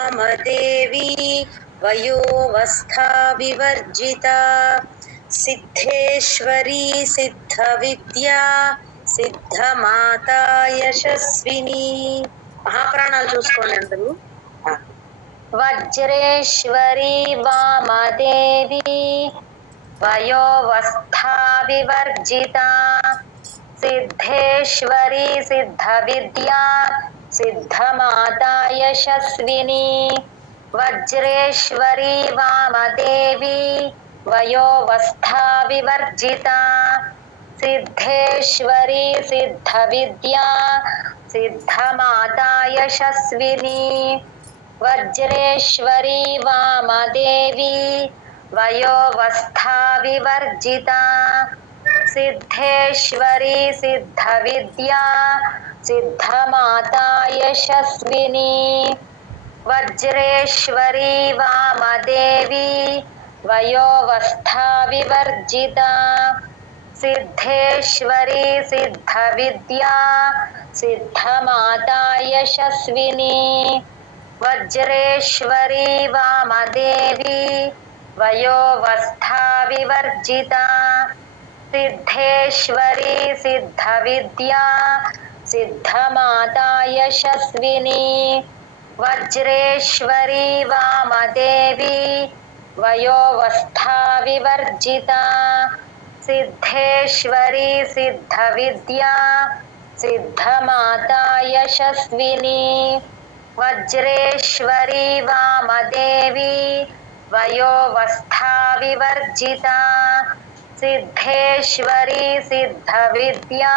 वामदेवी वयोवस्था विवर्जिता सिद्धेश्वरी सिद्धविद्या सिद्धमाता यशस्विनी మహాప్రాణాలు చూసుకోండి అందరూ. వజ్రేశ్వరీ వామదేవి వయోवस्था వివర్జితా సిద్ధేశ్వరీ సిద్ధవిద్యా సిద్ధమాతా యశస్విని వజ్రేశ్వరీ వామదేవి వయోवस्था వివర్జితా సిద్ధేశ్వరీ సిద్ధవిద్యా సిద్ధమాతా యశస్విని వజ్రేశ్వరీ వామదేవి వయోवस्था వివర్జితా సిద్ధేశ్వరీ సిద్ధవిద్యా సిద్ధమాతా యశస్విని వజ్రేశ్వరీ వామదేవి వయోवस्था వివర్జితా సిద్ధేశ్వరీ సిద్ధవిద్యా సిద్ధమాతా యశస్విని వజ్రేశ్వరీ వామదేవి వయోवस्था వివర్జితా సిద్ధేశ్వరీ సిద్ధవిద్యా సిద్ధమాతా యశస్విని వజ్రేశ్వరీ వామదేవి వయోवस्था వివర్జితా సిద్ధేశ్వరీ సిద్ధవిద్యా సిద్ధమాతా యశస్విని వజ్రేశ్వరీ వామదేవి వయోवस्था వివర్జితా సిద్ధేశ్వరీ సిద్ధవిద్యా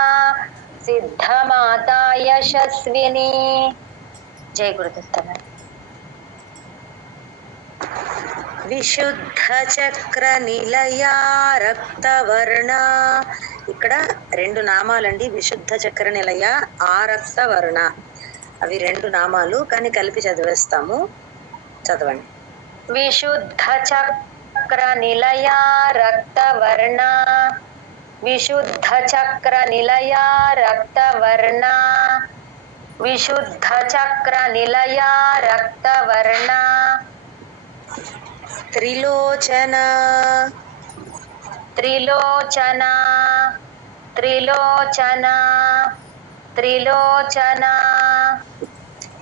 సిద్ధమాతా యశస్విని. జై గురుదత్త. విశుద్ధ చక్ర నిలయా రక్తవర్ణ. ఇక్కడ రెండు నామాలండి, విశుద్ధ చక్ర నిలయ, ఆరక్తవర్ణ. అవి రెండు నామాలు కానీ కలిపి చదివేస్తాము. చదవండి. విశుద్ధ చక్ర నిలయా రక్తవర్ణ విశుద్ధ చక్ర నిలయా రక్తవర్ణ విశుద్ధ చక్ర నిలయా రక్తవర్ణ త్రిలోచన త్రిలోచన త్రిలోచన త్రిలోచన.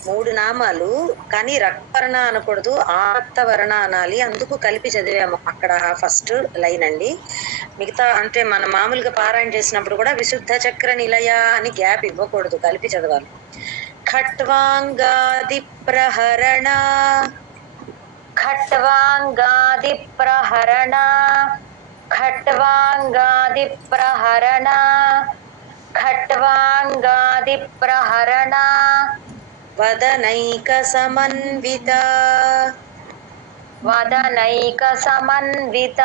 మూడు నామాలు కానీ రక్తవర్ణ అనకూడదు, ఆరక్తవర్ణ అనాలి. అందుకు కలిపి చదివాము అక్కడ ఫస్ట్ లైన్ అండి. మిగతా అంటే మన మామూలుగా పారాయణ చేసినప్పుడు కూడా విశుద్ధ చక్ర నిలయ అని గ్యాప్ ఇవ్వకూడదు, కలిపి చదవాలి. ఖట్వాంగాది ప్రహరణ ఖట్వాంగాది ప్రహరణ ఖట్వాంగాది ప్రహరణ ఖట్వాంగాది ప్రహరణ వదనైక సమన్విత వదనైక సమన్విత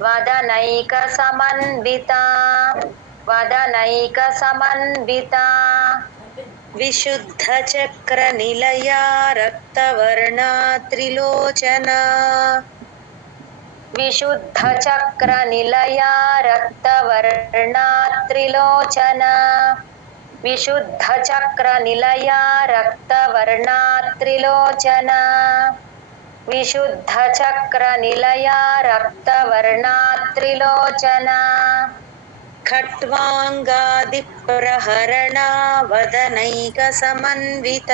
వదనైక సమన్విత వదనైక సమన్విత విశుద్ధ చక్ర నిలయా రక్తవర్ణ త్రిలోచన విశుద్ధ చక్ర నిలయా రక్తవర్ణ త్రిలోచన విశుద్ధ చక్ర నిలయా రక్తవర్ణ త్రిలోచన విశుద్ధ చక్ర నిలయా రక్తవర్ణ త్రిలోచన ఖట్వాంగాది ప్రహరణ వదనైక సమన్విత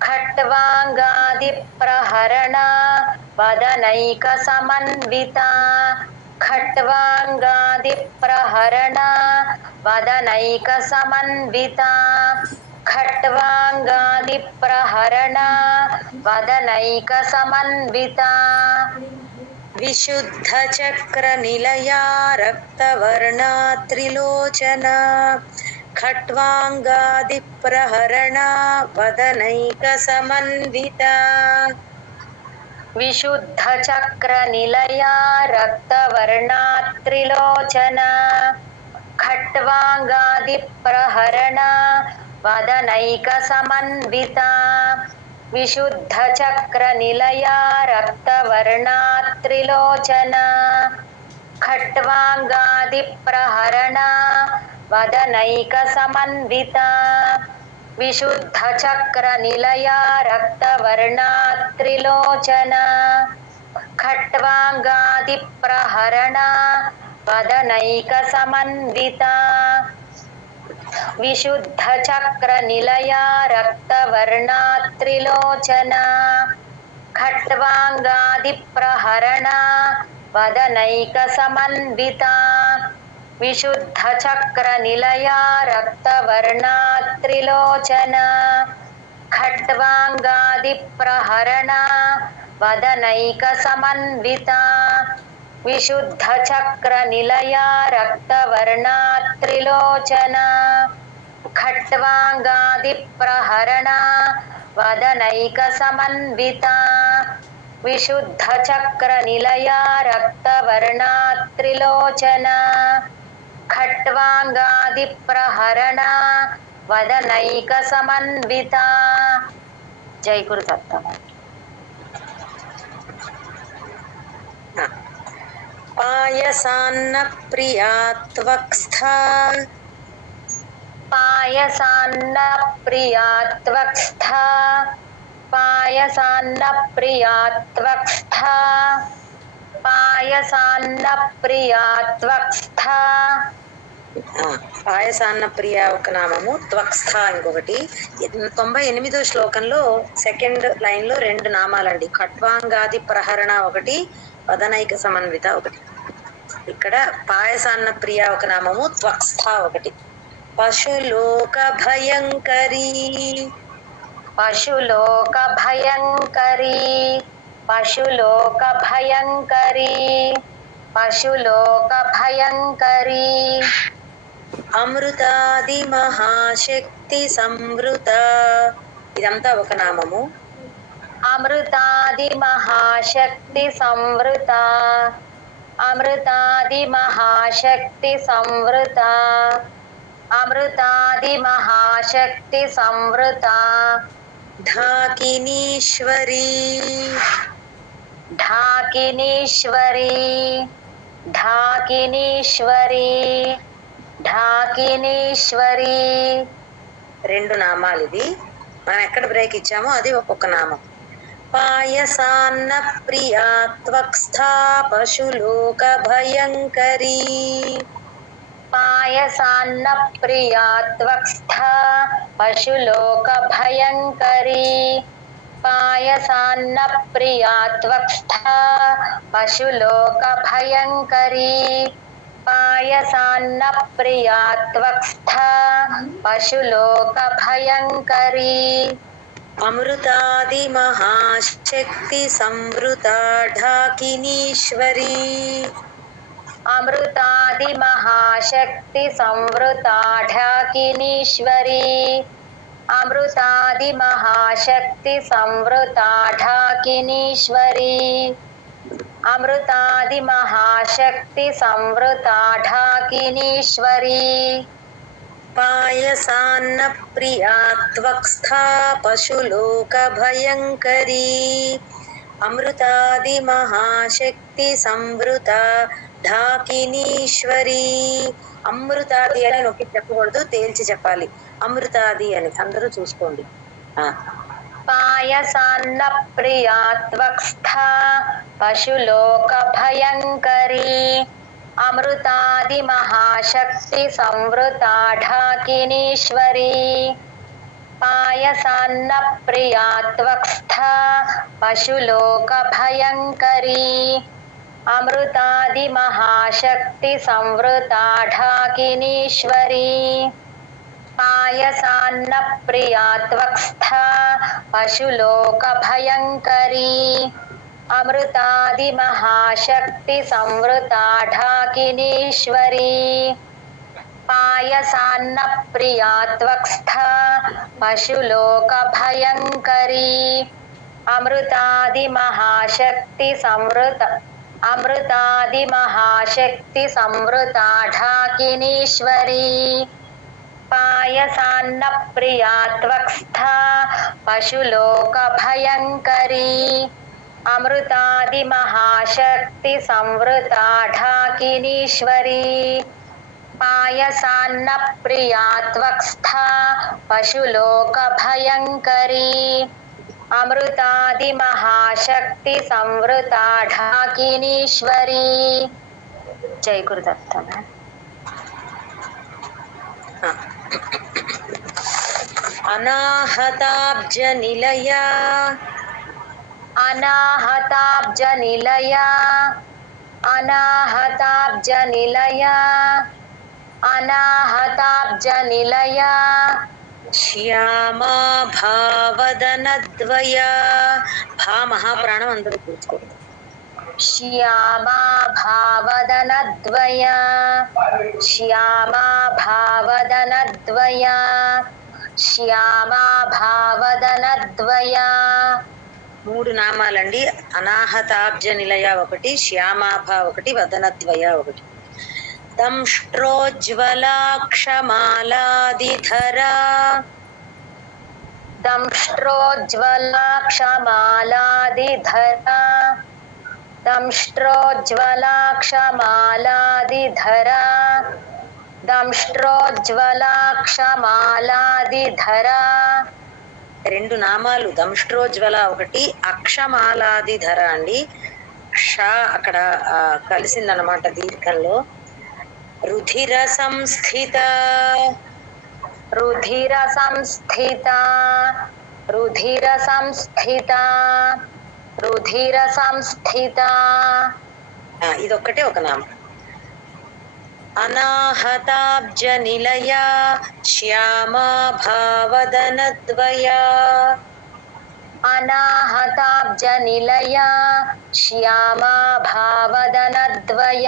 ఖట్వాంగాది ప్రహరణ వదనైక సమన్విత ఖట్వాంగాది ప్రహరణ వదనైక సమన్విత ఖట్వాంగాది ప్రహరణ వదనైక సమన్విత విశుద్ధ చక్ర నిలయా రక్తవర్ణ త్రిలోచన ఖట్వాంగాది ప్రహరణ వదనైక సమన్విత విశుద్ధ చక్ర నిలయా రక్తవర్ణ త్రిలోచన ఖట్వాంగాది ప్రహరణ వదనైక సమన్విత విశుద్ధ చక్ర నిలయా రక్తవర్ణ త్రిలోచన ఖట్వాంగాది ప్రహరణ వదనైక సమన్విత विशुद्ध चक्र निलया रक्तवर्णा त्रिलोचना खट्वांगादि प्रहरणा वदनैक समन्विता विशुद्ध चक्र निलया रक्तवर्णा त्रिलोचना खट्वांगादि प्रहरणा वदनैक समन्विता विशुद्ध चक्र निलया रक्तवर्णा त्रिलोचना खट्वांगादि प्रहरणा वदनैक समन्विता विशुद्ध चक्र निलया रक्तवर्णा त्रिलोचना खट्वांगादि प्रहरणा वदनैक समन्विता विशुद्ध चक्र निलया रक्तवर्णा त्रिलोचना खट्वांगादि प्रहरणा वदनैक समन्विता। जय गुरुदत्त। पायसान्न प्रिया त्वक्स्था पायसान्न प्रिया त्वक्स्था पायसान्न प्रिया त्वक्स्था पायसान्न प्रिया त्वक्स्था పాయసాన్న ప్రియ ఒక నామము, త్వక్స్థ ఇంకొకటి. 98వ శ్లోకంలో సెకండ్ లైన్ లో 2 నామాలండి. ఖట్వాంగాది ప్రహరణ ఒకటి, వదనైక సమన్విత ఒకటి. ఇక్కడ పాయసాన్న ప్రియ ఒక నామము, త్వక్స్థ ఒకటి. పశులోక భయంకరీ పశులోక భయంకరీ పశులోక భయంకరీ పశులోక భయంకరీ అమృతాది మహాశక్తి సంవృత. ఇదంతా ఒక నామము. అమృతాది మహాశక్తి సంవృత అమృతాది మహాశక్తి సంవృత అమృతాది మహాశక్తి సంవృత ఢాకినీశ్వరీ ఢాకినీశ్వరీ ఢాకినీశ్వరీ ఢాకినీశ్వరీ 2 నామాలు ఇవి. మనం ఎక్కడ బ్రేక్ ఇచ్చామో అది ఒక్కొక్క నామం. పాయసాన్న ప్రియా త్వక్స్థా పశులోక భయంకరీ పాయసాన్న ప్రియా త్వక్స్థా పశులోక భయంకరీ పాయసాన్న ప్రియా త్వక్స్థా పశులోక భయంకరీ పాయసాన్న ప్రియా త్వక్స్థా పశులోక భయంకరీ అమృతాది మహాశక్తి సంవృత ఢాకినీశ్వరీ అమృతాది మహాశక్తి సంవృత ఢాకినీశ్వరీ అమృతాది మహాశక్తి సంవృత ఢాకినీశ్వరీ అమృతాది మహాశక్తి సంవృత ఢాకినీశ్వరీ పాయసాన్న ప్రియా త్వక్స్థా పశులోక భయంకరీ అమృతాది మహాశక్తి సంవృత ఢాకినీశ్వరీ. అమృతాది అని నొక్కి చెప్పకూడదు, తేల్చి చెప్పాలి. అమృతాది అని అందరూ చూసుకోండి. పాయసాన్న ప్రియా త్వక్స్థా పశులోక భయంకరీ అమృతాది మహాశక్తి సంవృత ఢాకినీశ్వరీ పాయసాన్న ప్రియా త్వక్స్థా పశులోక భయంకరీ అమృతాది మహాశక్తి సంవృత ఢాకినీశ్వరీ పాయసాన్న ప్రియా త్వక్స్థా పశులోక భయంకరీ అమృతాది మహాశక్తి సంవృత ఢాకినీశ్వరీ పాయసాన్న ప్రియా త్వక్స్థా పశులోక భయంకరీ అమృతాది మహాశక్తి సంవృత అమృతాది మహాశక్తి సంవృత ఢాకినీశ్వరీ పాయసాన్న ప్రియా త్వక్స్థా పశులోక భయంకరీ అమృతాది మహాశక్తి సంవృత ఢాకినీశ్వరీ పాయసాన్న ప్రియా త్వక్స్థా పశులోక భయంకరీ అమృతాది మహాశక్తి సంవృతా ఢాకినీశ్వరీ. జై గురుదత్త. అనాహతాబ్జ నిలయ అనాహతాబ్జ నిలయ అనాహతాబ్జ నిలయ అనాహతాబ్జ నిలయ శ్యామా భావదనద్వయ. భా మహాప్రాణం అందరూ కూర్చోండి. శ్యామా భావదనద్వయ శ్యామా భావదనద్వయ శ్యామా భావదనద్వయ. 3 నామాలండి. అనాహతాబ్జ నిలయ ఒకటి, శ్యామాభా ఒకటి, వదనద్వయ ఒకటి. దంష్ట్రోజ్వలాక్షమాలాదిధరా దంష్ట్రోజ్వలాక్షమాలాదిధరా దంష్ట్రోజ్వలాక్షమాలాదిధరా దంష్ట్రోజ్వలాక్షమాలాదిధరా. 2 నామాలు. దంష్ట్రోజ్వల ఒకటి, అక్షమాలాదిధర అండి. క్ష అక్కడ కలిసిందనమాట దీర్ఘంలో. రుధిర సంస్థిత రుధిర సంస్థిత రుధిర సంస్థిత రుధిర సంస్థిత. ఇదొక్కటే ఒక నామం. అనాహతాబ్జ నిలయ శ్యామా భావదనద్వయ అనాహతాబ్జ నిలయ శ్యామా భావదనద్వయ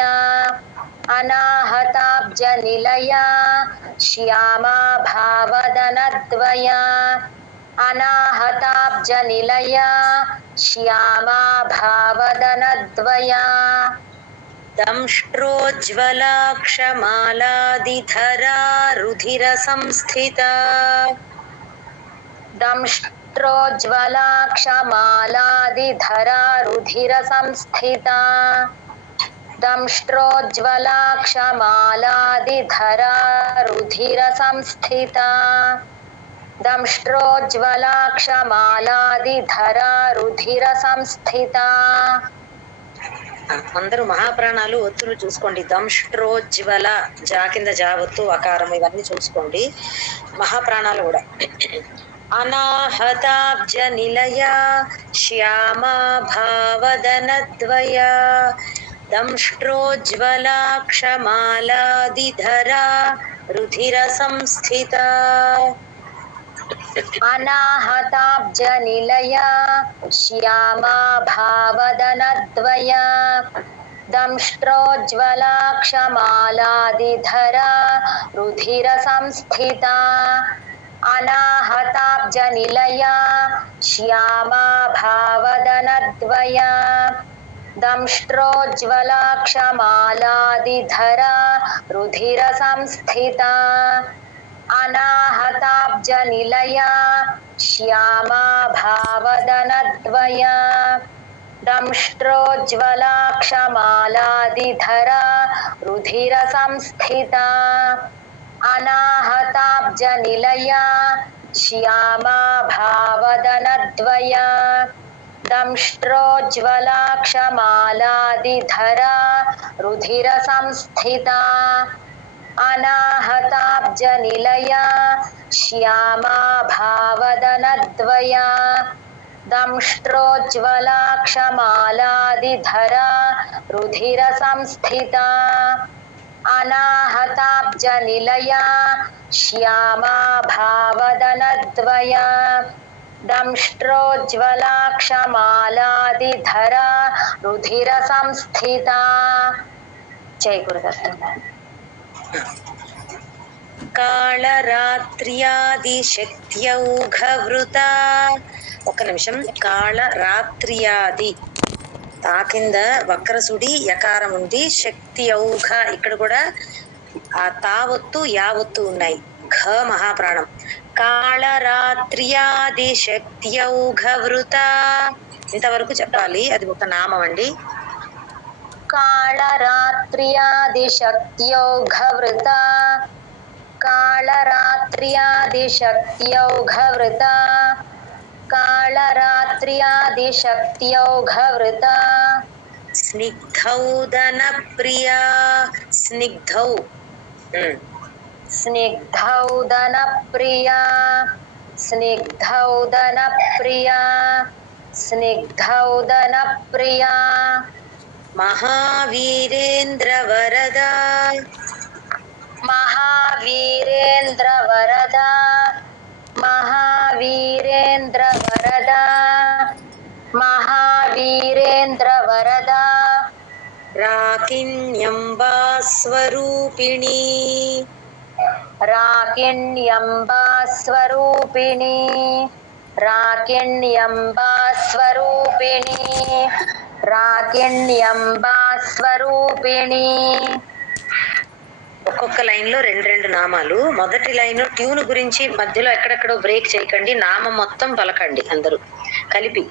అనాహతాబ్జ నిలయ శ్యామా భావదనద్వయ అనాహతాబ్జ నిలయ శ్యామా భావదనద్వయ. దంష్ట్రోజ్వలాక్షమాలాదిధరా రుధిర సంస్థిత దంష్ట్రోజ్వలాక్షమాలాదిధరా రుధిర సంస్థిత దంష్ట్రోజ్వలాక్షమాలాదిధరా రుధిర సంస్థిత దంష్ట్రోజ్వలాక్షమాలాదిధరా రుధిర సంస్థిత. అందరూ మహాప్రాణాలు ఒత్తులు చూసుకోండి. దంష్ట్రోజ్వల జా కింద జావత్తు అకారం ఇవన్నీ చూసుకోండి. మహాప్రాణాలు కూడా. అనాహతాబ్జ నిలయ శ్యామా భావదనద్వయ దంష్ట్రోజ్వలాక్షమాలాదిధరా రుధిర సంస్థిత అనాహతాబ్జ నిలయ శ్యామా భావదనద్వయ దంష్ట్రోజ్వలాక్షమాలాదిధరా రుధిర సంస్థిత అనాహతాబ్జ నిలయ శ్యామా భావదనద్వయ దంష్ట్రోజ్వలాక్షమాలాదిధరా రుధిర సంస్థిత అనాహతాబ్జ నిలయ శ్యామా భావదనద్వయ దంష్ట్రోజ్వలాక్షమాలాదిధరా రుధిర సంస్థిత అనాహతాబ్జ నిలయ శ్యామా భావదనద్వయ దంష్ట్రోజ్వలాక్షమాలాదిధరా రుధిర సంస్థిత అనాహతాబ్జ నిలయ శ్యామా భావదనద్వయ దంష్ట్రోజ్వలాక్షమాలాదిధరా రుధిర సంస్థిత అనాహతాబ్జ నిలయ శ్యామా భావదనద్వయ దంష్ట్రోజ్వలాక్షమాలాదిధరా రుధిర సంస్థిత. జై గురుదత్త. కాళరాత్ర్యాది శక్త్యౌఘవృత. ఒక్క నిమిషం. కాళరాత్ర్యాది తా కింద వక్రసుడి యకారం ఉంది. శక్తి ఔఘ ఇక్కడ కూడా ఆ తావొత్తు యావత్తు ఉన్నాయి. ఘ మహాప్రాణం. కాళరాత్ర్యాది శక్త్యౌఘవృత ఇంతవరకు చెప్పాలి. అది ఒక నామం అండి. कालरात्र्यादिशक्त्यौघवृता कालरात्र्यादिशक्त्यौघवृता कालरात्र्यादिशक्त्यौघवृता स्निग्धौदनप्रिया स्निग्धौ स्निग्धौदनप्रिया स्निग्धौदनप्रिया स्निग्धौदनप्रिया महावीरेन्द्रवरदा महावीरेन्द्रवरदा महावीरेन्द्रवरदा महावीरेन्द्रवरदा राकिण्यम्बा स्वरूपिणी राकिण्यम्बा स्वरूपिणी राकिण्यम्बा स्वरूपिणी राकिण्यम्बा स्वरूपिणी ఒక్కొక్క లైన్ లో రెండు రెండు నామాలు. మొదటి లైన్ ట్యూన్ గురించి మధ్యలో ఎక్కడెక్కడో బ్రేక్ చేయకండి, నామం మొత్తం పలకండి అందరూ కలిపి.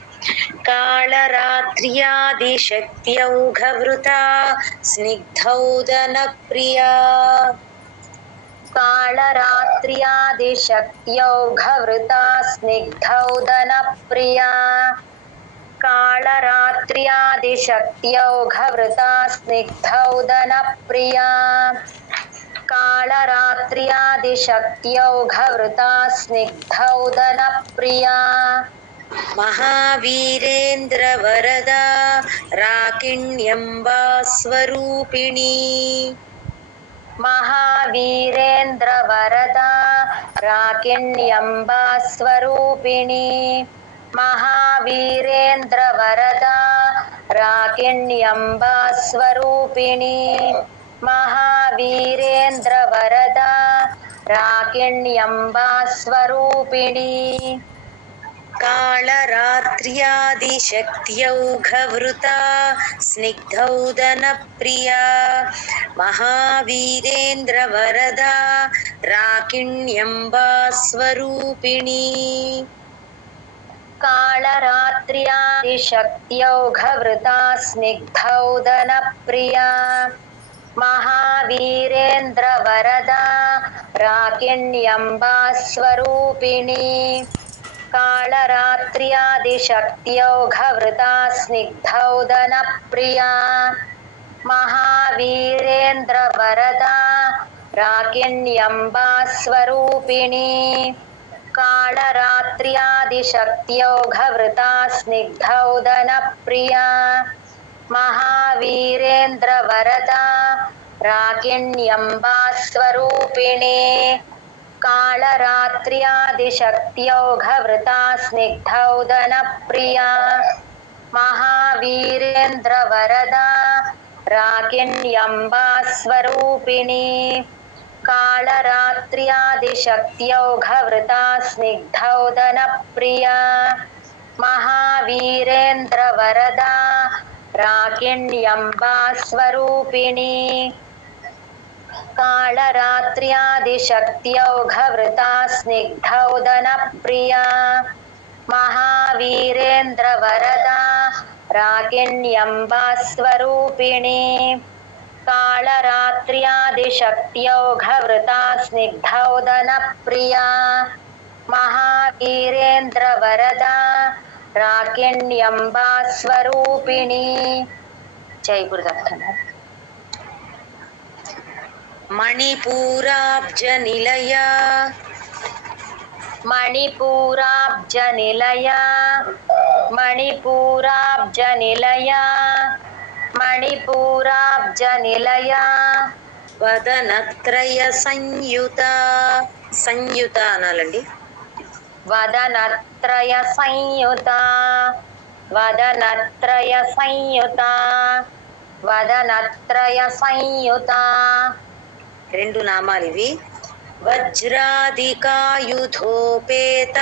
కాళరాత్ర్యాది శక్త్యౌఘవృత స్నిగ్ధౌదన ప్రియా कालरात्र्यादि शक्त्यौघवृता स्निग्धौदन प्रिया कालरात्र्यादि शक्त्यौघवृता स्निग्धौदन प्रिया कालरात्र्यादि शक्त्यौघवृता स्निग्धौदन प्रिया महावीरेन्द्र वरदा राकिण्यम्बा स्वरूपिणी महावीरेन्द्र वरदा राकिण्यम्बा स्वरूपिणी महावीरेन्द्र वरदा राकिण्यम्बा स्वरूपिणी महावीरेन्द्र वरदा राकिण्यम्बा स्वरूपिणी कालरात्र्यादि शक्त्यौघवृता स्निग्धौदन प्रिया महावीरेन्द्र वरदा राकिण्यम्बा स्वरूपिणी कालरात्र्यादि शक्त्यौघवृता स्निग्धौदन प्रिया महावीरेन्द्र वरदा राकिण्यम्बा स्वरूपिणी कालरात्र्यादि शक्त्यौघवृता स्निग्धौदन प्रिया महावीरेन्द्र वरदा राकिण्यम्बा स्वरूपिणी कालरात्र्यादि शक्त्यौघवृता स्निग्धौदन प्रिया महावीरेन्द्र वरदा राकिण्यम्बा स्वरूपिणी कालरात्र्यादि शक्त्यौघवृता स्निग्धौदन प्रिया महावीरेन्द्र वरदा राकिण्यम्बा स्वरूपिणी कालरात्र्यादि शक्त्यौघवृता स्निग्धौदन प्रिया महावीरेन्द्र वरदा राकिण्यम्बा स्वरूपिणी कालरात्र्यादि शक्त्यौघवृता स्निग्धौदन प्रिया महावीरेन्द्र वरदा राकिण्यम्बा स्वरूपिणी कालरात्र्यादि शक्त्यौघवृता स्निग्धौदन प्रिया महावीरेन्द्र वरदा राकिण्यम्बा स्वरूपिणी जय गुरुदत्त मणिपूराब्ज निलया मणिपूराब्ज निलया मणिपूराब्ज निलया मणिपूराब्ज निलया वदनत्रय संयुత సంయుత అనాలండి. वदनत्रय संयुत वदनत्रय संयुत वदनत्रय संयुत రెండు నామాలు ఇవి. वज्रादिकायुधोपेत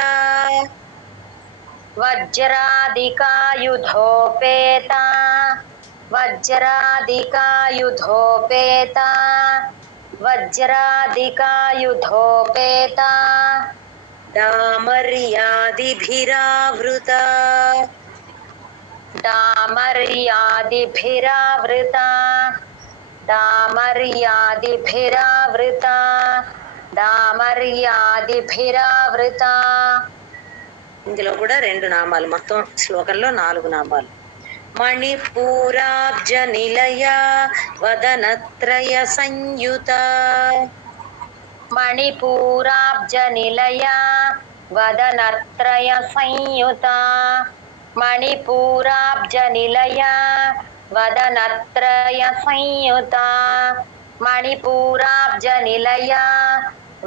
वज्रादिकायुधोपेत वज्रादिकायुधोपेत वज्रादिकायुधोपेत डामर्यादिभिरावृता डामर्यादिभिरावृता डामर्यादिभिरावृता डामर्यादिभिरावृता ఇందులో కూడా 2 నామాలు, మొత్తం శ్లోకంలో 4 నామాలు. మణిపూరాబ్జ నిలయ వదనత్రయ సంయుత మణిపూరాబ్జ నిలయ వదనత్రయ సంయుత మణిపూరాబ్జ నిలయ వదనత్రయ సంయుత మణిపూరాబ్జ నిలయ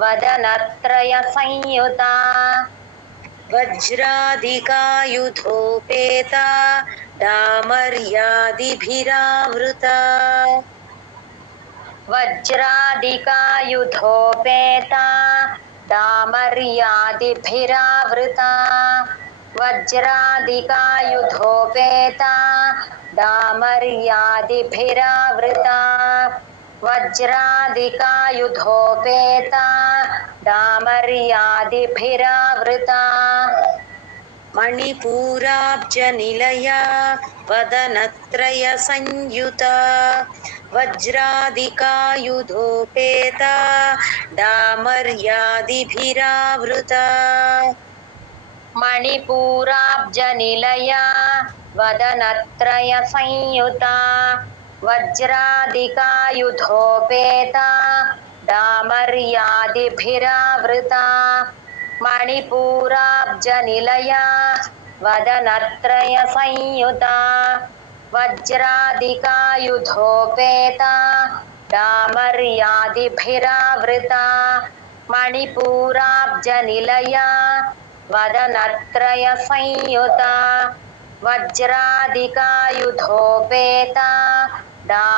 వదనత్రయ సంయుత వజ్రాధికాయుధోపేత డామర్యాదిభిరావృత వజ్రాధికాయుధోపేత డామర్యాదిభిరావృత వజ్రాధికాయుధోపేత డామర్యాదిభిరావృత వజ్రాధికాయుధోపేత డామర్యాదిభిరావృత మణిపూరాబ్జ నిలయ వదనత్రయ సంయుత వజ్రాధికాయుధోపేత డామర్యాదిభిరావృత మణిపూరాబ్జ నిలయ వదనత్రయ సంయుత వజ్రాధికాయుధోపేత డామర్యాదిభిరావృత మణిపూరాబ్జ నిలయ వదనత్రయ సంయుత వజ్రాధికాయుధోపేత డామర్యాదిభిరావృత మణిపూరాబ్జ నిలయ వదనత్రయ సంయుత వజ్రాధికాయుధోపేత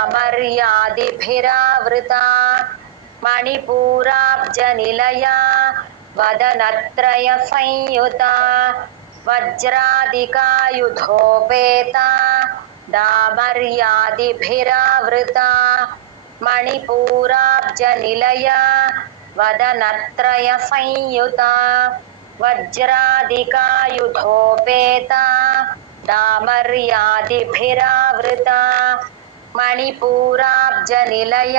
డామర్యాదిభిరావృత మణిపూరాబ్జ నిలయ వదనత్రయ సంయుత వజ్రాధికాయుధోపేత డామర్యాదిభిరావృత మణిపూరాబ్జ నిలయ వదనత్రయ సంయుత వజ్రాధికాయుధోపేత డామర్యాదిభిరావృత మణిపూరాబ్జ నిలయ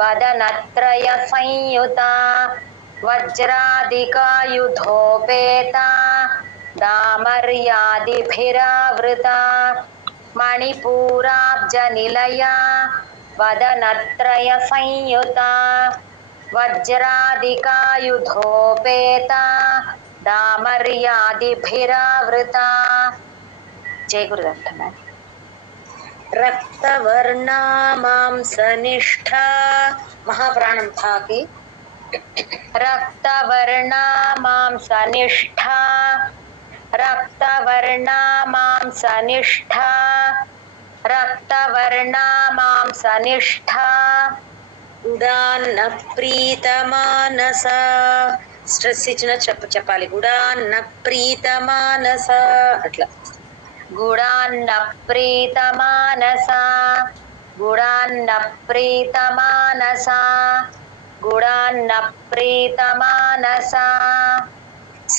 వదనత్రయ సంయుత వజ్రాధికాయుధోపేత డామర్యాదిభిరావృత మణిపూరాబ్జ నిలయ వదనత్రయ సంయుత వజ్రాధికాయుధోపేత డామర్యాదిభిరావృత. జయ గురుదత్త. రక్తవర్ణా మాంసనిష్ఠ మహాప్రాణం థాకి రక్తవర్ణా మాంసనిష్ఠ రక్తవర్ణా మాంసనిష్ఠ రక్తవర్ణా మాంసనిష్ఠ గుడాన్న ప్రీతమానస. స్ట్రెస్ ఇచ్చిన చెప్పాలి. గుడాన్న ప్రీతమానస అట్లా. గుడాన్న ప్రీతమానస గుడాన్న ప్రీతమానస గుడాన్న ప్రీతమానస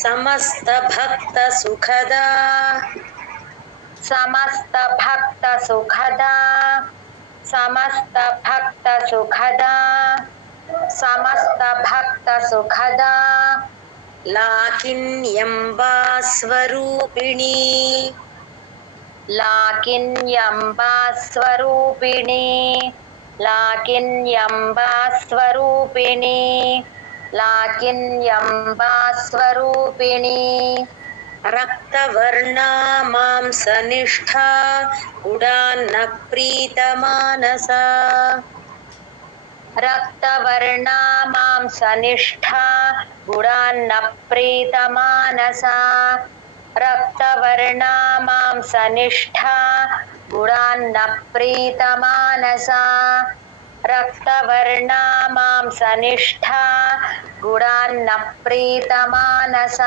సమస్త భక్త సుఖదా సమస్త భక్త సుఖదా సమస్త భక్త సుఖదా సమస్త భక్త సుఖదా లాకిన్యంబా స్వరూపిణి లాకిన్యంబా స్వరూపిణి లాకిన్యంబా స్వరూపిణి లాకిన్యంబా స్వరూపిణి రక్తవర్ణా మాంసనిష్ఠ గుడాన్న ప్రీతమానస రక్తవర్ణా మాంసనిష్ఠ గుడాన్న ప్రీతమానస రక్తవర్ణా మాంసనిష్ఠ గుడాన్న ప్రీతమానస రక్తవర్ణా మాంసనిష్ఠ గుడాన్న ప్రీతమానస.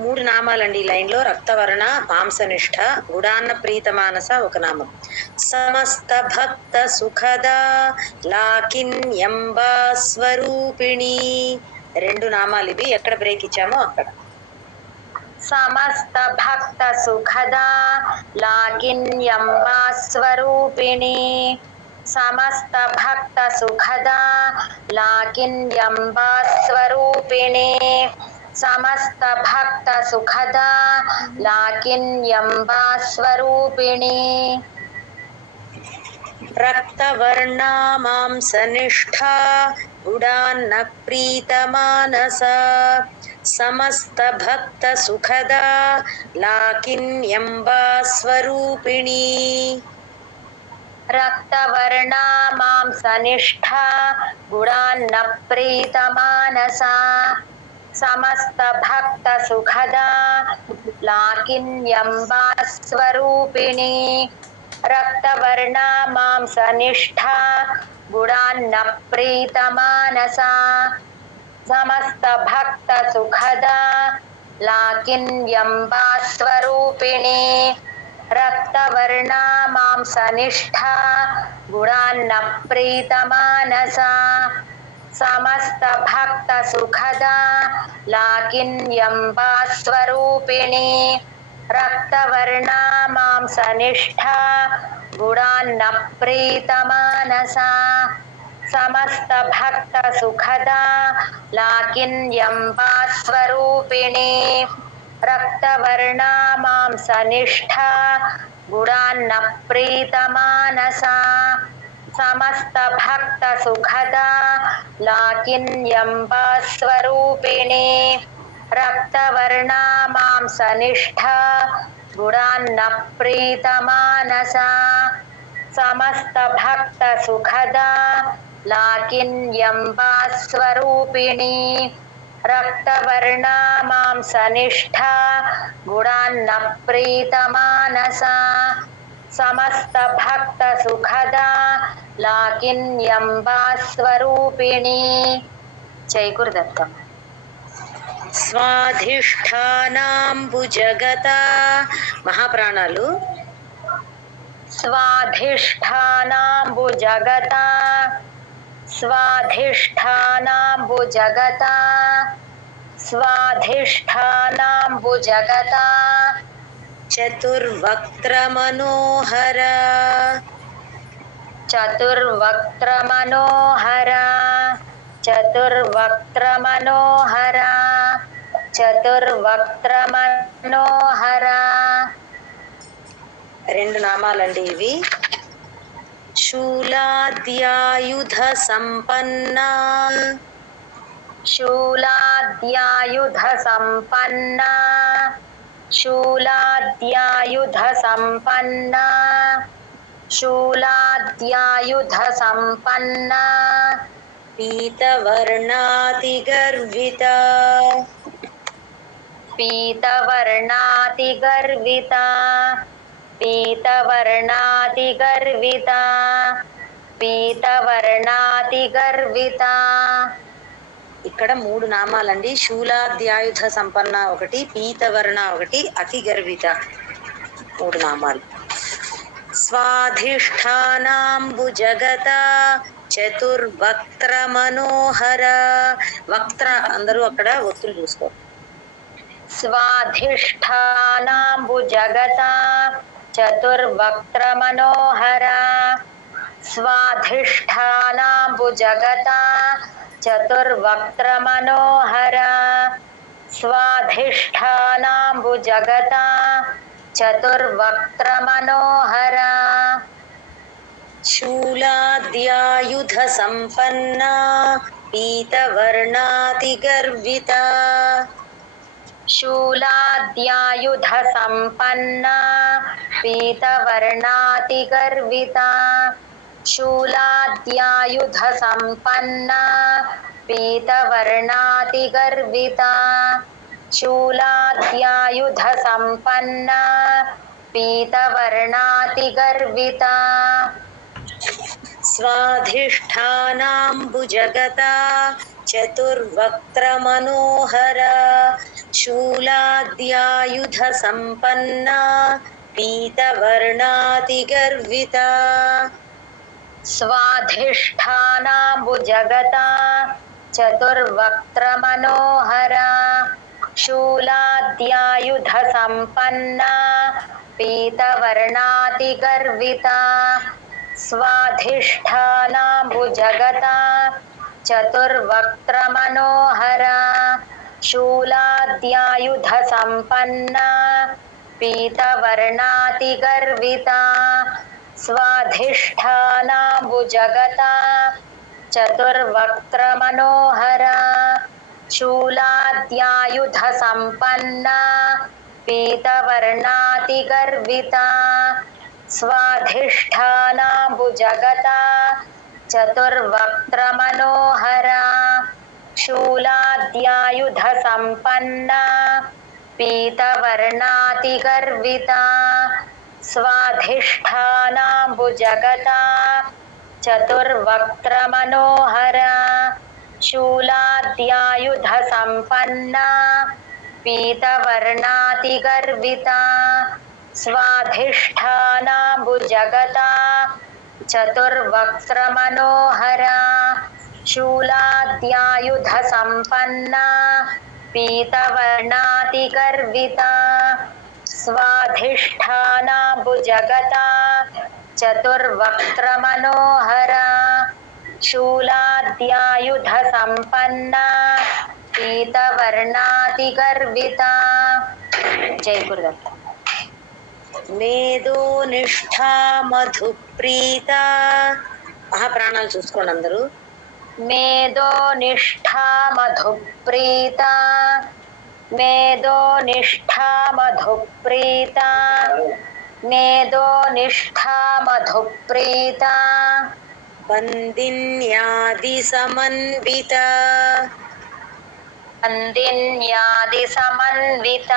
మూడు నామాలండి ఈ లైన్ లో. రక్తవర్ణ, మాంసనిష్ఠ, గుడాన్న ప్రీతమానస ఒక నామం. సమస్త భక్త సుఖదా లాకిన్యంబా స్వరూపిణి 2 నామాలు ఇవి. ఎక్కడ బ్రేక్ ఇచ్చామో అక్కడ. సమస్త భక్త సుఖదా లాకిన్యంబా స్వరూపిణి సమస్త భక్త సుఖదా లాకిన్యంబా స్వరూపిణి సమస్త భక్త సుఖదా లాకిన్యంబా స్వరూపిణి రక్తవర్ణా మాంసనిష్ఠా గుడాన్న ప్రీతమానసా సమస్త భక్త సుఖదా లాకిన్యంబా స్వరూపిణి రక్తవర్ణా మాంసనిష్ఠా గుడాన్న ప్రీతమానసా సమస్త భక్త సుఖదా లాకిన్యంబా స్వరూపిణి రక్తవర్ణా మాంసనిష్ఠా గుడాన్న ప్రీతమానసా సమస్త భక్త సుఖదా లాకిన్యంబా స్వరూపిణి రక్తవర్ణా మాంసనిష్ఠా గుడాన్న ప్రీతమానసా సమస్త భక్త సుఖదా లాకిన్యంబా స్వరూపిణి రక్తవర్ణా మాంసనిష్ఠా గుడాన్న ప్రీతమానసా సమస్త భక్త సుఖదా లాకిన్యంబా స్వరూపిణి రక్తవర్ణా మాంసనిష్ఠా గుడాన్న ప్రీతమానసా సమస్త భక్త సుఖదా లాకిన్యంబా స్వరూపిణి రక్తవర్ణా మాంసనిష్ఠా గుడాన్న ప్రీతమానసా సమస్త భక్త సుఖదా లాకిన్యంబా స్వరూపిణి రక్తవర్ణా మాంసనిష్ఠా గుడాన్న ప్రీతమానసా సమస్త భక్త సుఖదా లాకిన్యంబా స్వరూపిణి. జై గురుదత్తం. స్వాధిష్ఠానాంబుజగతా మహాప్రాణాలు స్వాధిష్ఠానాంబుజగతా స్వాధిష్ఠానాంబుజగతా స్వాధిష్ఠానాంబుజగతా చతుర్వక్త్రమనోహర చతుర్వక్త్రమనోహర చతుర్వక్త్రమనోహర చతుర్వక్త్రమనోహర. రెండు నామాలండి ఇవి. శూలాద్యాయుధ సంపన్నా శూలాద్యాయుధ సంపన్నా శూలాద్యాయుధ సంపన్నా శూలాద్యాయుధ సంపన్నా పీతవర్ణాతిగర్విత పీతవర్ణాతిగర్విత పీతవర్ణాతిగర్విత పీతవర్ణాతిగర్విత. ఇక్కడ మూడు నామాలండి. శూలాద్యాయుధ సంపన్న ఒకటి, పీతవర్ణ ఒకటి, అతి గర్విత మూడు నామాలు. స్వాధిష్ఠానాంబుజగత చతుర్వక్త్ర మనోహర. వక్త్ర అందరూ అక్కడ ఒత్తులు చూసుకో. స్వాధిష్ఠానాంబుజగత చతుర్వక్త్ర మనోహర స్వాధిష్ఠానాంబుజగత చతుర్వక్త్ర మనోహర స్వాధిష్ఠానాంబుజగత చతుర్వక్త్ర మనోహర. శూలాద్యాయుధ సంపన్న పీతవర్ణాతిగర్విత శూలాద్యాయుధ సంపన్న పీతవర్ణాతిగర్విత శూలాద్యాయుధ సంపన్న పీతవర్ణాతిగర్విత శూలాద్యాయుధ సంపన్న పీతవర్ణాతిగర్విత. స్వాధిష్ఠానాంబుజగత చతుర్వక్త్ర మనోహర శూలాద్యాయుధ సంపన్న పీతవర్ణాతిగర్విత. స్వాధిష్ఠానాంబుజగత చతుర్వక్త్ర మనోహర శూలాద్యాయుధ शूलाद्यायुधसम्पन्ना पीतवर्णातिगर्विता स्वाधिष्ठाना भुजगता चतुर्वक्त्रमनोहरा शूलाद्यायुधसम्पन्ना पीतवर्णातिगर्विता स्वाधिष्ठाना भुजगता चतुर्वक्त्रमनोहरा शूलाद्यायुधसम्पन्ना पीतवर्णातिगर्विता स्वाधिष्ठाना भुजगता चतुर्वक्त्रमनोहरा शूलाद्यायुधसम्पन्ना पीतवर्णातिगर्विता स्वाधिष्ठाना भुजगता चतुर्वक्त्रमनोहरा शूलाद्यायुधसम्पन्ना पीतवर्णातिगर्विता स्वाधिष्ठाना भुजगता चतुर्वक्त्रमनोहरा शूलाद्यायुधसम्पन्ना पीतवर्णातिगर्विता स्वाधिष्ठाना भुजगता चतुर्वक्त्रमनोहरा शूलाद्यायुधसम्पन्ना पीतवर्णातिगर्विता। जय गुरुदत्त। మేధోనిష్ఠా మధుప్రీత మహాప్రాణాలు చూసుకోండి అందరూ. మేధోనిష్ఠా మధుప్రీత మేధోనిష్ఠా మధుప్రీత మేధోనిష్ఠా మధుప్రీత బందిన్యాది సమన్విత బందిన్యాది సమన్విత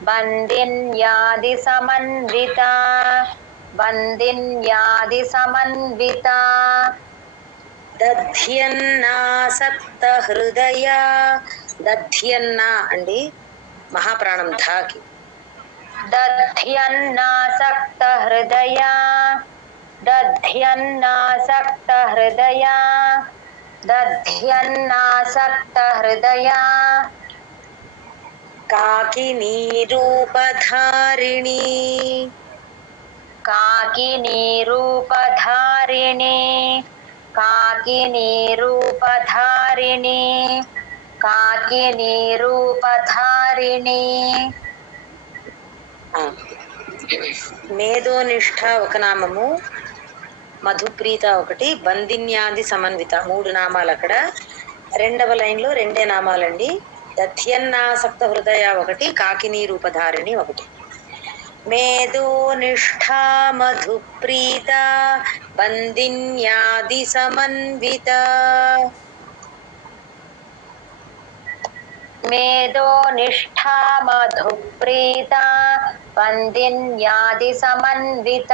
బందిన్యాది సమన్విత బందిన్యాది సమన్విత దధ్యన్నాసక్త హృదయ. దధ్యన్న అండి మహాప్రాణం ధాకి. దధ్యన్నాసక్త హృదయ దధ్యన్నాసక్త హృదయ దధ్యన్నాసక్త హృదయ కాకినీ రూపధారిణి. కాకినీ రూపధారిణి కాకినీ రూపధారిణి కాకినీ రూపధారిణి మేధోనిష్ఠ ఒక నామము, మధుప్రీత ఒకటి, బందిన్యాది సమన్విత మూడు నామాలు. అక్కడ రెండవ లైన్ లో రెండే నామాలండి. దధ్యన్నాసక్త హృదయ ఒకటి, కాకినీ రూపధారిణి ఒకటి. మేధోనిష్ఠా మధుప్రీత బందిన్యాది సమన్విత. మేధోనిష్ఠా మధుప్రీత బందిన్యాది సమన్విత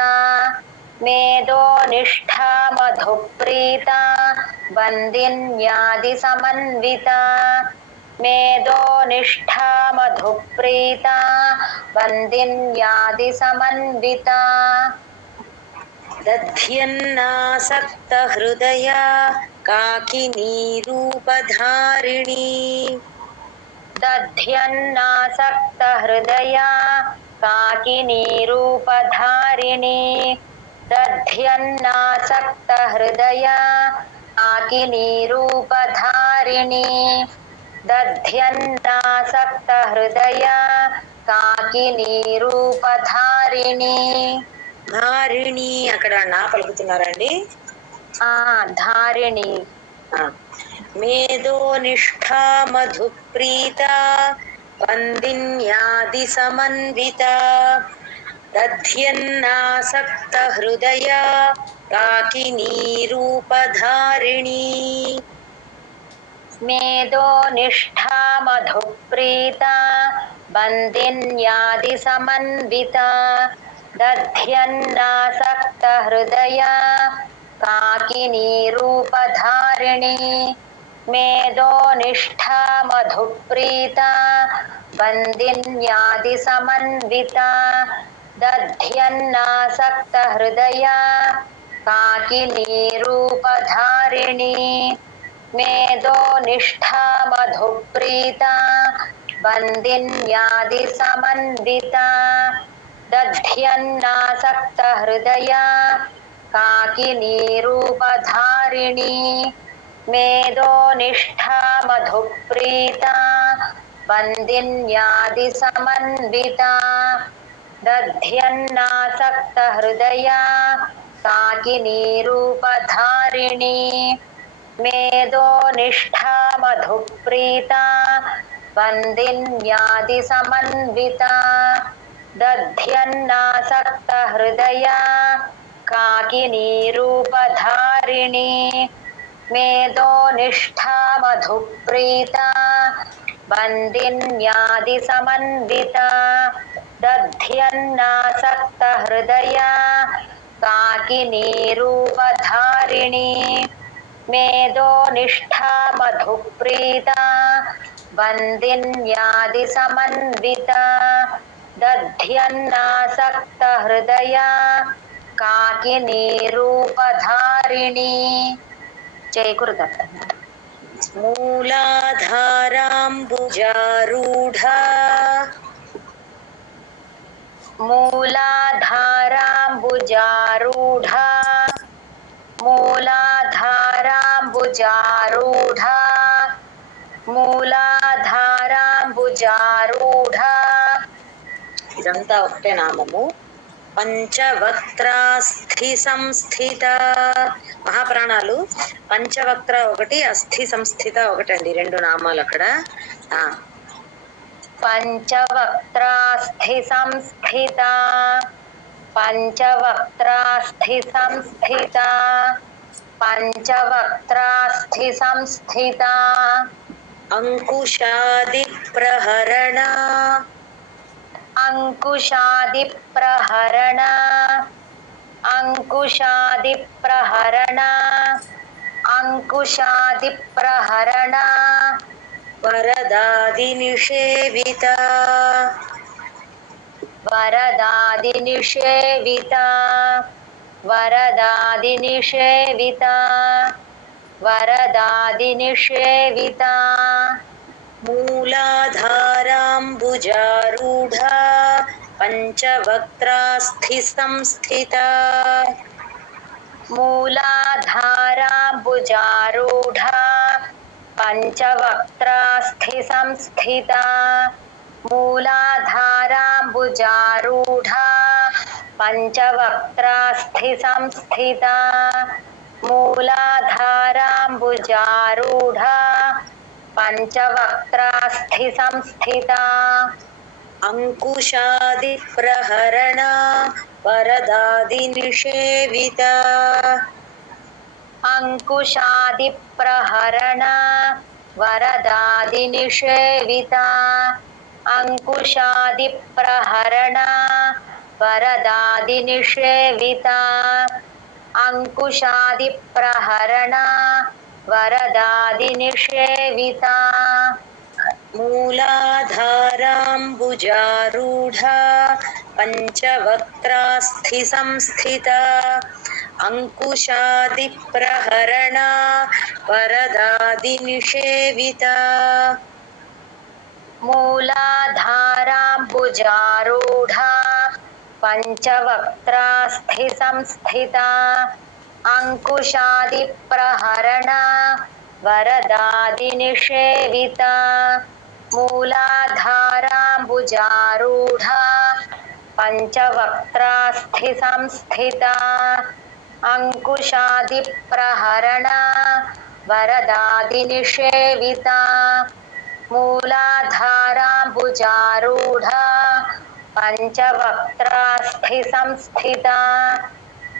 మేధోనిష్ఠా మధుప్రీత బందిన్యాది సమన్విత మేధోనిష్ఠా మధుప్రీత బందిన్యాది సమన్విత దధ్యన్నాసక్త హృదయ కాకినీ రూపధారిణి. దధ్యన్నాసక్త హృదయ కాకినీ రూపధారిణి దధ్యన్నాసక్త హృదయ కాకినీ రూపధారిణి దధ్యన్నాసక్త హృదయ కాకినీ రూపధారిణి. ధారిణి అక్కడ నా పలుకుతున్నారండి. ధారిణి. మేధోనిష్ఠా మధుప్రీత బందిన్యాది సమన్విత దధ్యన్నాసక్త హృదయ కాకినీ రూపధారిణి. మేధోనిష్ఠా మధుప్రీత బందిన్యాది సమన్విత దధ్యన్నాసక్త హృదయ కాకినీ రూపధారిణి మేధోనిష్ఠా మధుప్రీత బందిన్యాది సమన్విత దధ్యన్నాసక్త హృదయ కాకినీ రూపధారిణి మేధోనిష్ఠా మధుప్రీత बन्दिन्यादि समन्विता दध्यन्नासक्तहृदया काकिनीरूपधारिणी मेदोनिष्ठा मधुप्रीता बन्दिन्यादि समन्विता दध्यन्नासक्तहृदया काकिनीरूपधारिणी मेदोनिष्ठा मधुप्रीता बन्दिन्यादि समन्विता दध्यन्नासक्तहृदया काकिनीरूपधारिणी मेदोनिष्ठा मधुप्रीता बन्दिन्यादि समन्विता दध्यन्नासक्तहृदया काकिनीरूपधारिणी मेदोनिष्ठा मधुप्रीता बन्दिन्यादि समन्विता दध्यन्नासक्तहृदया काकिनीरूपधारिणी जय गुरुदत्त मूलाधाराम्बुजारूढा मूलाधाराम्बुजारूढा मूलाधाराम्बुजारूढा मूलाधाराम्बुजारूढा ఇదంతా ఒకటే నామము. పంచవక్త్రాస్థి సంస్థిత మహాప్రాణాలు. పంచవక్త్ర ఒకటి, అస్థి సంస్థిత ఒకటండి, రెండు నామాలు అక్కడ. పంచవక్త్రాస్థి సంస్థిత పంచవక్త్రాస్థి సంస్థిత పంచవక్త్రాస్థి సంస్థిత అంకుశాది ప్రహరణ అంకుశాది ప్రహరణ అంకుశాది ప్రహరణ అంకుశాది ప్రహరణ వరదాది నిషేవిత వరదాది నిషేవిత వరదాది నిషేవిత వరదాది నిషేవిత మూలాధారాంబుజారూఢా పంచవక్త్రాస్థి సంస్థిత మూలాధారాంబుజారూఢా పంచవక్త్రాస్థి సంస్థిత మూలాధారాంబుజారూఢా పంచవక్త్రాస్థి సంస్థిత మూలాధారాంబుజారూఢా పంచవక్త్రాస్థి సంస్థిత అంకుశాది ప్రహరణ వరదాది నిషేవిత అంకుశాది ప్రహరణ వరదాది నిషేవిత అంకుశాది ప్రహరణ వరదాది నిషేవిత అంకుశాది ప్రహరణ వరదాది నిషేవిత మూలాధారాంబుజారూఢా పంచవక్త్రాస్థి సంస్థిత అంకుశాది ప్రహరణ వరదాది నిషేవిత మూలాధారాంబుజారూఢా పంచవక్త్రాస్థి సంస్థిత అంకుశాది ప్రహరణ వరదాది నిషేవిత మూలాధారాంబుజారూఢా పంచవక్త్రాస్థి సంస్థిత అంకుశాది ప్రహరణ వరదాది నిషేవిత మూలాధారాంబుజారూఢా పంచవక్త్రాస్థి సంస్థిత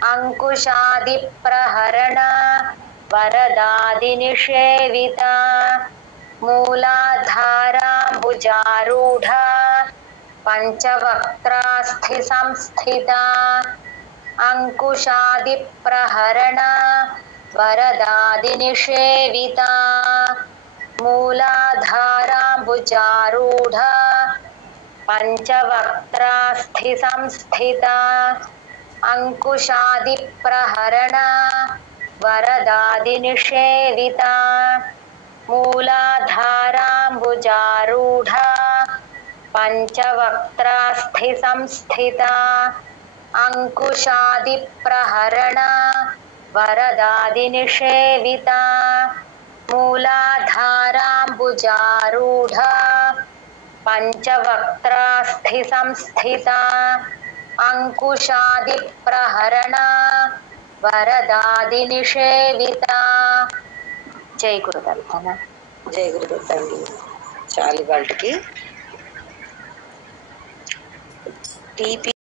అంకుశాది ప్రహరణ వరదాది నిషేవిత మూలాధారాంబుజారూఢా పంచవక్త్రాస్థి సంస్థిత అంకుశాది ప్రహరణ వరదాది నిషేవిత మూలాధారాంబుజారూఢా పంచవక్త్రాస్థి సంస్థిత అంకుశాది ప్రహరణ వరదాది నిషేవిత మూలాధారాంబుజారూఢా పంచవక్త్రాస్థి సంస్థిత అంకుశాది ప్రహరణ వరదాది నిషేవిత మూలాధారాంబుజారూఢ పంచవక్త్రాస్థి సంస్థిత అంకుశాది ప్రహరణ వరదాది నిషేవిత. జై గురుదత్త. జై గురుదత్త అండి. చాలు వాళ్ళకి టీపీ